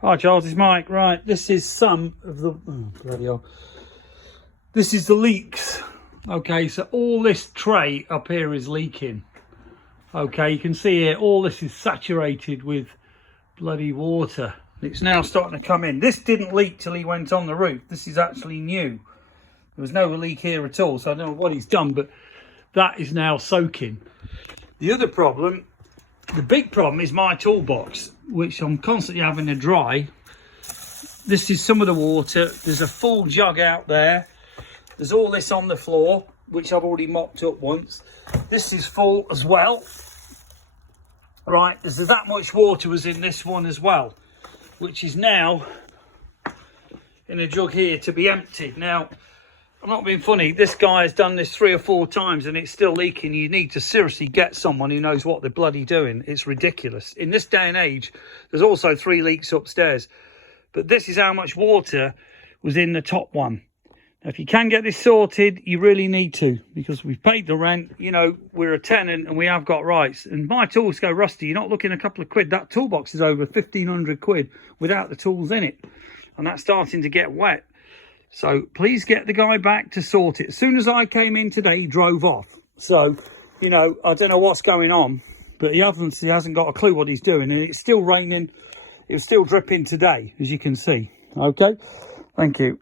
Hi Charles, it's Mike. Right, this is some of the, oh, bloody hell. This is the leaks. Okay, so all this tray up here is leaking. Okay, you can see here, all this is saturated with bloody water. It's now starting to come in. This didn't leak till he went on the roof. This is actually new. There was no leak here at all, so I don't know what he's done, but that is now soaking. The other problem, the big problem, is my toolbox, which I'm constantly having to dry. This is some of the water. There's a full jug out there. There's all this on the floor, which I've already mopped up once. This is full as well. Right, there's that much water was in this one as well, which is now in a jug here to be emptied. Now, I'm not being funny, this guy has done this 3 or 4 times and it's still leaking. You need to seriously get someone who knows what they're bloody doing. It's ridiculous. In this day and age, there's also 3 leaks upstairs. But this is how much water was in the top one. Now, if you can get this sorted, you really need to, because we've paid the rent, you know, we're a tenant and we have got rights. And my tools go rusty. You're not looking a couple of quid. That toolbox is over 1,500 quid without the tools in it. And that's starting to get wet. So please get the guy back to sort it. As soon as I came in today, he drove off. So, you know, I don't know what's going on, but he hasn't got a clue what he's doing. And it's still raining. It was still dripping today, as you can see. Okay, thank you.